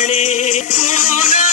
করে